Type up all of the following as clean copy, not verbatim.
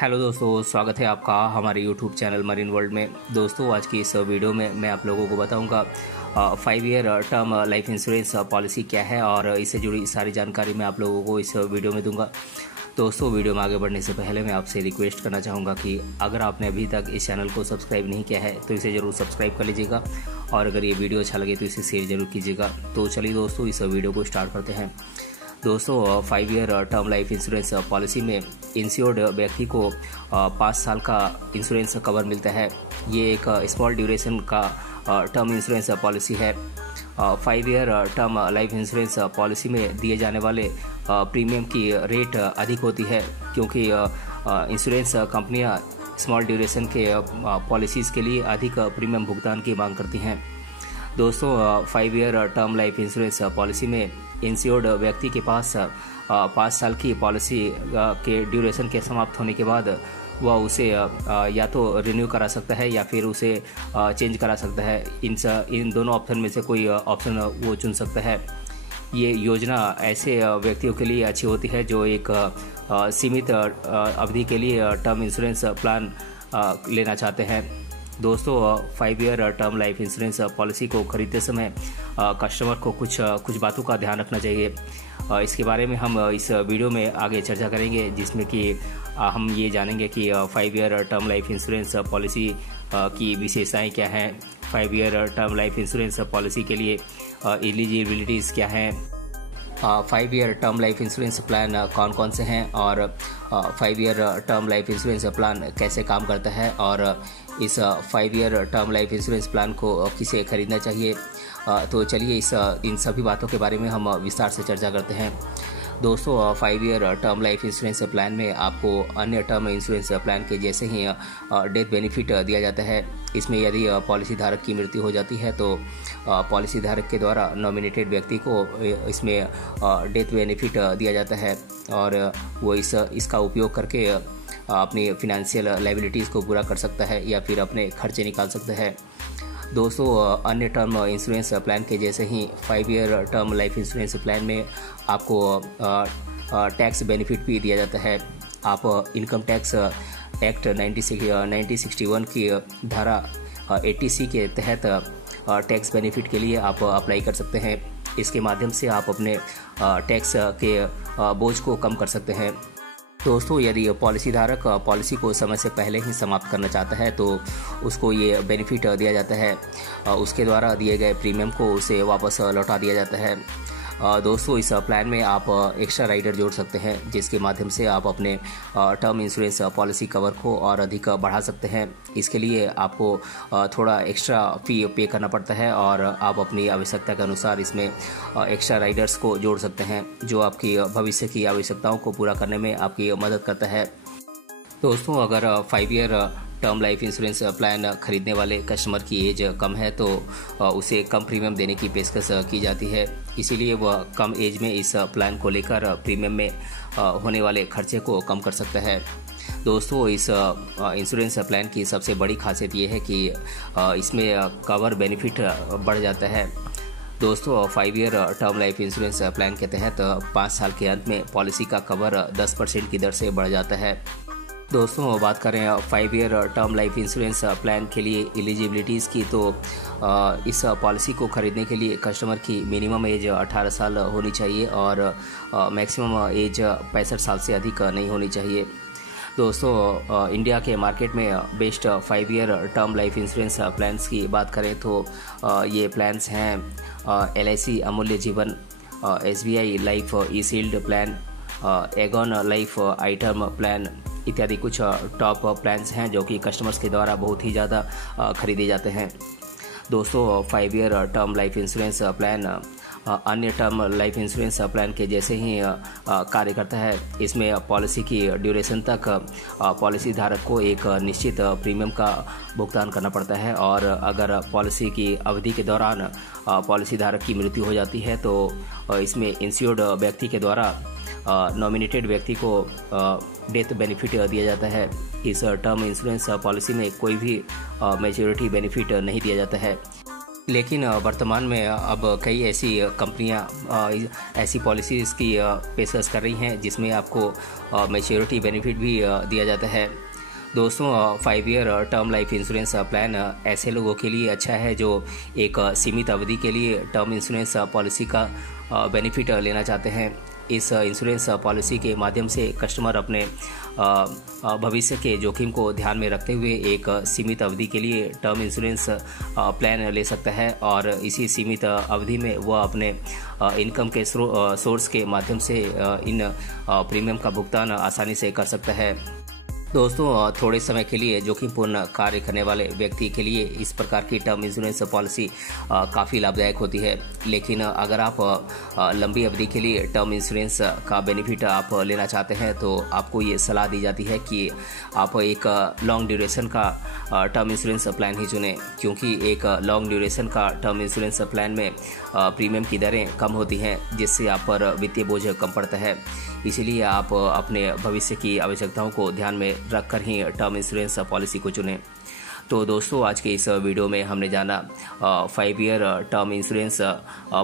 Hello दोस्तों, स्वागत है आपका हमारे यूट्यूब चैनल मरीन वर्ल्ड में। दोस्तों, आज की इस वीडियो में मैं आप लोगों को बताऊंगा 5 year term life insurance policy क्या है और इससे जुड़ी सारी जानकारी मैं आप लोगों को इस वीडियो में दूंगा। दोस्तों, वीडियो में आगे बढ़ने से पहले मैं आपसे रिक्वेस्ट करना चाहूँगा कि अगर आपने अभी तक इस चैनल को सब्सक्राइब नहीं किया है तो इसे ज़रूर सब्सक्राइब कर लीजिएगा और अगर ये वीडियो अच्छा लगे तो इसे शेयर जरूर कीजिएगा। तो चलिए दोस्तों, इस वीडियो को स्टार्ट करते हैं। दोस्तों, 5 year term life insurance policy में इंश्योर्ड व्यक्ति को 5 साल का इंश्योरेंस कवर मिलता है। ये एक स्मॉल ड्यूरेशन का टर्म इंश्योरेंस पॉलिसी है। 5 year term life insurance policy में दिए जाने वाले प्रीमियम की रेट अधिक होती है क्योंकि इंश्योरेंस कंपनियां स्मॉल ड्यूरेशन के पॉलिसीज़ के लिए अधिक प्रीमियम भुगतान की मांग करती हैं। दोस्तों, 5 year term life insurance policy में इंश्योर्ड व्यक्ति के पास 5 साल की पॉलिसी के ड्यूरेशन के समाप्त होने के बाद वह उसे या तो रिन्यू करा सकता है या फिर उसे चेंज करा सकता है। इन दोनों ऑप्शन में से कोई ऑप्शन वो चुन सकता है। ये योजना ऐसे व्यक्तियों के लिए अच्छी होती है जो एक सीमित अवधि के लिए टर्म इंश्योरेंस प्लान लेना चाहते हैं। दोस्तों, 5 year term life insurance policy को खरीदते समय कस्टमर को कुछ बातों का ध्यान रखना चाहिए। इसके बारे में हम इस वीडियो में आगे चर्चा करेंगे, जिसमें कि हम ये जानेंगे कि 5 year term life insurance policy की विशेषताएं क्या हैं, 5 year term life insurance policy के लिए एलिजिबिलिटीज़ क्या हैं, 5 year term life insurance plan कौन कौन से हैं और 5 year term life insurance plan कैसे काम करता है और इस 5 year term life insurance plan को किसे खरीदना चाहिए। तो चलिए इन सभी बातों के बारे में हम विस्तार से चर्चा करते हैं। दोस्तों, 5 year term life insurance plan में आपको अन्य टर्म इंश्योरेंस प्लान के जैसे ही डेथ बेनिफिट दिया जाता है। इसमें यदि पॉलिसी धारक की मृत्यु हो जाती है तो पॉलिसी धारक के द्वारा नॉमिनेटेड व्यक्ति को इसमें डेथ बेनिफिट दिया जाता है और वो इसका उपयोग करके अपनी फिनेंशियल लायबिलिटीज़ को पूरा कर सकता है या फिर अपने खर्चे निकाल सकता है। दोस्तों, अन्य टर्म इंश्योरेंस प्लान के जैसे ही 5 year term life insurance plan में आपको टैक्स बेनिफिट भी दिया जाता है। आप इनकम टैक्स एक्ट 1961 की धारा 80C के तहत टैक्स बेनिफिट के लिए आप अप्लाई कर सकते हैं। इसके माध्यम से आप अपने टैक्स के बोझ को कम कर सकते हैं। दोस्तों, यदि पॉलिसी धारक पॉलिसी को समय से पहले ही समाप्त करना चाहता है तो उसको ये बेनिफिट दिया जाता है। उसके द्वारा दिए गए प्रीमियम को उसे वापस लौटा दिया जाता है। दोस्तों, इस प्लान में आप एक्स्ट्रा राइडर जोड़ सकते हैं जिसके माध्यम से आप अपने टर्म इंश्योरेंस पॉलिसी कवर को और अधिक बढ़ा सकते हैं। इसके लिए आपको थोड़ा एक्स्ट्रा फी पे करना पड़ता है और आप अपनी आवश्यकता के अनुसार इसमें एक्स्ट्रा राइडर्स को जोड़ सकते हैं जो आपकी भविष्य की आवश्यकताओं को पूरा करने में आपकी मदद करता है। दोस्तों, अगर 5 year term life insurance plan खरीदने वाले कस्टमर की एज कम है तो उसे कम प्रीमियम देने की पेशकश की जाती है। इसीलिए वह कम एज में इस प्लान को लेकर प्रीमियम में होने वाले खर्चे को कम कर सकता है। दोस्तों, इस इंश्योरेंस प्लान की सबसे बड़ी खासियत ये है कि इसमें कवर बेनिफिट बढ़ जाता है। दोस्तों, 5 year term life insurance plan के तहत 5 साल के अंत में पॉलिसी का कवर 10% की दर से बढ़ जाता है। दोस्तों, बात करें 5 year term life insurance plan के लिए एलिजिबिलिटीज़ की तो इस पॉलिसी को खरीदने के लिए कस्टमर की मिनिमम एज 18 साल होनी चाहिए और मैक्सिमम एज 65 साल से अधिक नहीं होनी चाहिए। दोस्तों, इंडिया के मार्केट में best 5 year term life insurance plans की बात करें तो ये प्लान्स हैं LIC Amulya Jeevan, SBI life e shield plan, Aegon life iTerm plan इत्यादि कुछ टॉप प्लान्स हैं जो कि कस्टमर्स के द्वारा बहुत ही ज़्यादा खरीदे जाते हैं। दोस्तों, 5 year term life insurance plan अन्य टर्म लाइफ इंश्योरेंस प्लान के जैसे ही कार्य करता है। इसमें पॉलिसी की ड्यूरेशन तक पॉलिसी धारक को एक निश्चित प्रीमियम का भुगतान करना पड़ता है और अगर पॉलिसी की अवधि के दौरान पॉलिसी धारक की मृत्यु हो जाती है तो इसमें इंश्योर्ड व्यक्ति के द्वारा नॉमिनेटेड व्यक्ति को डेथ बेनिफिट दिया जाता है। इस टर्म इंश्योरेंस पॉलिसी में कोई भी मैच्योरिटी बेनिफिट नहीं दिया जाता है। लेकिन वर्तमान में अब कई ऐसी कंपनियां ऐसी पॉलिसीज़ की पेशकश कर रही हैं जिसमें आपको मैच्योरिटी बेनिफिट भी दिया जाता है। दोस्तों 5 year term life insurance plan ऐसे लोगों के लिए अच्छा है जो एक सीमित अवधि के लिए टर्म इंश्योरेंस पॉलिसी का बेनिफिट लेना चाहते हैं। इस इंश्योरेंस पॉलिसी के माध्यम से कस्टमर अपने भविष्य के जोखिम को ध्यान में रखते हुए एक सीमित अवधि के लिए टर्म इंश्योरेंस प्लान ले सकता है और इसी सीमित अवधि में वह अपने इनकम के सोर्स के माध्यम से इन प्रीमियम का भुगतान आसानी से कर सकता है। दोस्तों थोड़े समय के लिए जोखिमपूर्ण कार्य करने वाले व्यक्ति के लिए इस प्रकार की टर्म इंश्योरेंस पॉलिसी काफ़ी लाभदायक होती है। लेकिन अगर आप लंबी अवधि के लिए टर्म इंश्योरेंस का बेनिफिट आप लेना चाहते हैं तो आपको ये सलाह दी जाती है कि आप एक लॉन्ग ड्यूरेशन का टर्म इंश्योरेंस प्लान ही चुनें, क्योंकि एक लॉन्ग ड्यूरेशन का टर्म इंश्योरेंस प्लान में प्रीमियम की दरें कम होती हैं, जिससे आप पर वित्तीय बोझ कम पड़ता है। इसीलिए आप अपने भविष्य की आवश्यकताओं को ध्यान में रखकर ही टर्म इंश्योरेंस पॉलिसी को चुनें। तो दोस्तों आज के इस वीडियो में हमने जाना 5 ईयर टर्म इंश्योरेंस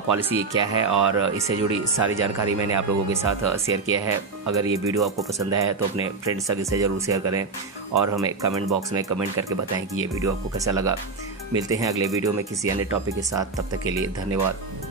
पॉलिसी क्या है और इससे जुड़ी सारी जानकारी मैंने आप लोगों के साथ शेयर किया है। अगर ये वीडियो आपको पसंद आया है तो अपने फ्रेंड्स तक इसे ज़रूर शेयर करें और हमें कमेंट बॉक्स में कमेंट करके बताएं कि ये वीडियो आपको कैसा लगा। मिलते हैं अगले वीडियो में किसी अन्य टॉपिक के साथ, तब तक के लिए धन्यवाद।